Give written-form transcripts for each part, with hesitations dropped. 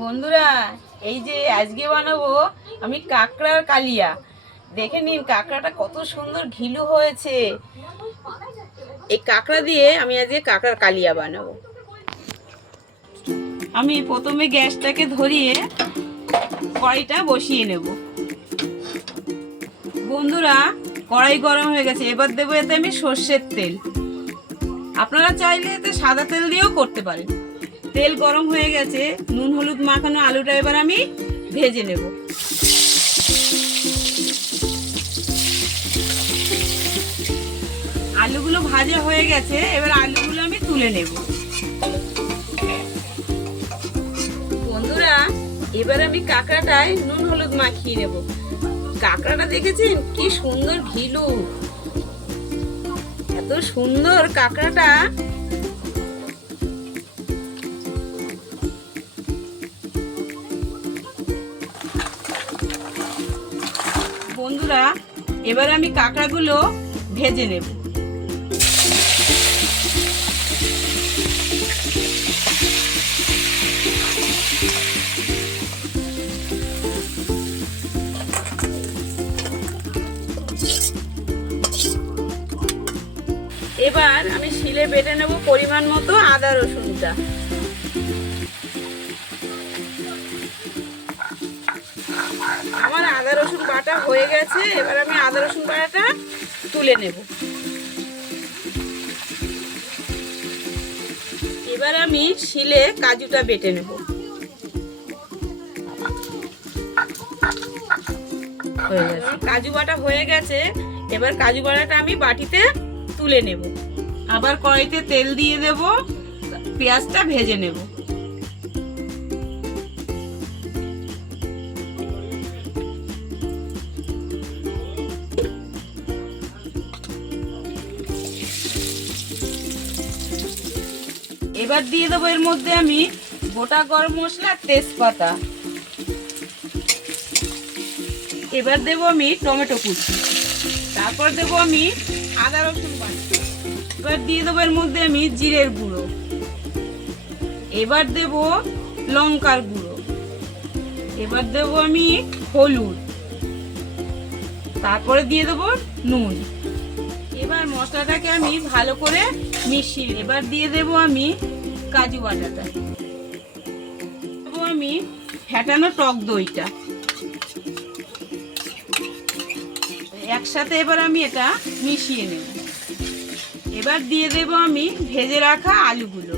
বন্ধুরা, এই যে আজকে বানাবো আমি কাঁকড়ার কালিয়া। দেখে নিন কাঁকড়াটা কত সুন্দর ঘিলু হয়েছে। এই কাঁকড়া দিয়ে আমি আজকে কাঁকড়ার কালিয়া বানাবো। আমি প্রথমে গ্যাসটাকে ধরিয়ে কড়াইটা বসিয়ে নেব। বন্ধুরা, কড়াই গরম হয়ে গেছে, এবার দেবো এতে আমি সর্ষের তেল। আপনারা চাইলে এতে সাদা তেল দিয়েও করতে পারেন। তেল গরম হয়ে গেছে, নুন হলুদ মাখানো আলুটা এবার আমি ভেজে নেব। আলুগুলো ভাজা হয়ে গেছে, এবার আলুগুলো আমি তুলে নেব। বন্ধুরা, এবার আমি কাঁকড়াটায় নুন হলুদ মাখিয়ে নেব। কাঁকড়াটা দেখেছেন কি সুন্দর ঘিলু, এত সুন্দর কাঁকড়াটা। বন্ধুরা, এবার আমি কাঁকড়াগুলো ভেজে নেব। এবার আমি শিলে বেটে নেব পরিমাণ মতো আদা রসুনটা। আমার আদা রসুন বাটা হয়ে গেছে, এবার আমি আদা রসুন বাটাটা তুলে নেব। এবার আমি শিলে কাজুটা বেটে নেব। হয়ে গেছে, কাজু বাটা হয়ে গেছে। এবার কাজু বাটাটা আমি বাটিতে তুলে নেব। আবার কড়াইতে তেল দিয়ে দেব, পেঁয়াজটা ভেজে নেব। এবার দিয়ে দেবো এর মধ্যে আমি গোটা গরম মশলা, তেজপাতা। এবার দেবো আমি টমেটো কুচি, তারপর দেবো আমি আদা রসুন বাটা। এবার দিয়ে দেবো এর মধ্যে আমি জিরের গুঁড়ো। এবার দেব লঙ্কার গুঁড়ো। এবার দেবো আমি হলুদ, তারপরে দিয়ে দেবো নুন। এবার মশলাটাকে আমি ভালো করে মিশিয়ে, এবার দিয়ে দেবো আমি কাজু বাটাটা, দেবো আমি ফেটানো টক দইটা। একসাথে এবার আমি এটা মিশিয়ে নেব। এবার দিয়ে দেব আমি ভেজে রাখা আলুগুলো।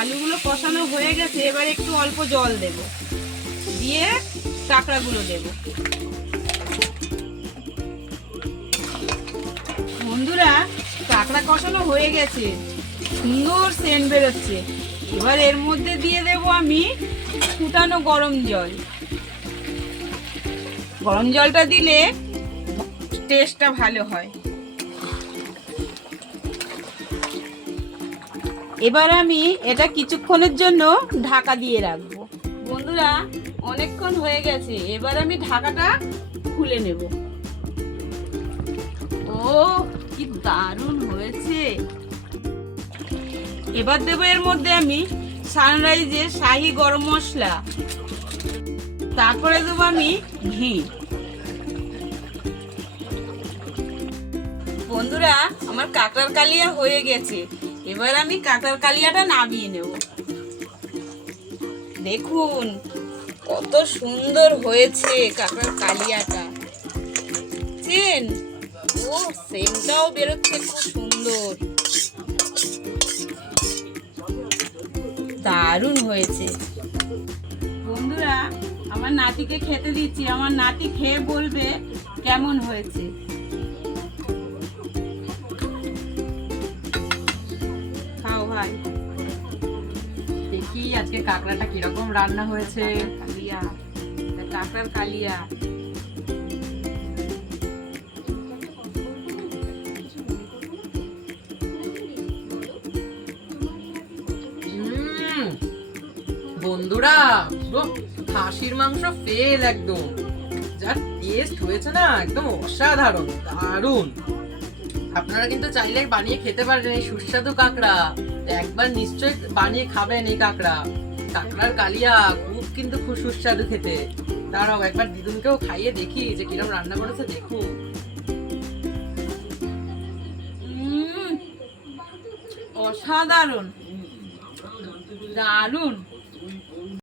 আলুগুলো কষানো হয়ে গেছে, এবার একটু অল্প জল দেব, দিয়ে কাঁকড়াগুলো দেব। বন্ধুরা, কাঁকড়া কষানো হয়ে গেছে, সুন্দর সেন্ট বেরোচ্ছে। এবার এর মধ্যে দিয়ে দেব আমি ফুটানো গরম জল। গরম জলটা দিলে টেস্টটা ভালো হয়। এবার আমি এটা কিছুক্ষণের জন্য ঢাকা দিয়ে রাখবো। বন্ধুরা, অনেকক্ষণ হয়ে গেছে, এবার আমি ঢাকাটা খুলে নেব। ও কি দারুণ হয়েছে। এবার দেবো এর মধ্যে আমি সানরাইজের শাহি গরম মশলা, তারপরে দেবো আমি ঘি। বন্ধুরা, আমার কাঁকড়ার কালিয়া হয়ে গেছে, এবার আমি কাঁকড়ার কালিয়াটা নামিয়ে নেব। দেখুন কত সুন্দর হয়েছে কাঁকড়ার কালিয়াটা। চেন ও সেন্টটাও বেরোচ্ছে খুব সুন্দর, দারুণ হয়েছে। বন্ধুরা, আমার নাতিকে খেতে দিচ্ছি, আমার নাতি খেয়ে বলবে কেমন হয়েছে। খাও ভাই, দেখি আজকে কাঁকড়াটা কিরকম রান্না হয়েছে। কালিয়া, কাঁকড়ার কালিয়া। বন্ধুরা, পুরো খাসির মাংস ফেল একদম। যা টেস্ট হয়েছে না, একদম অসাধারণ, দারুণ। আপনারা কিন্তু চাইলে বানিয়ে খেতে পারেন এই সুস্বাদু কাঁকড়া। একবার নিশ্চয়ই বানিয়ে খাবেন এই কাঁকড়া। কাঁকড়ার কালিয়া খুব সুস্বাদু খেতে। দাঁড়াও একবার দিদুনকেও খাইয়ে দেখি যে কিরকম রান্না করেছে দেখুন। অসাধারণ, দারুণ।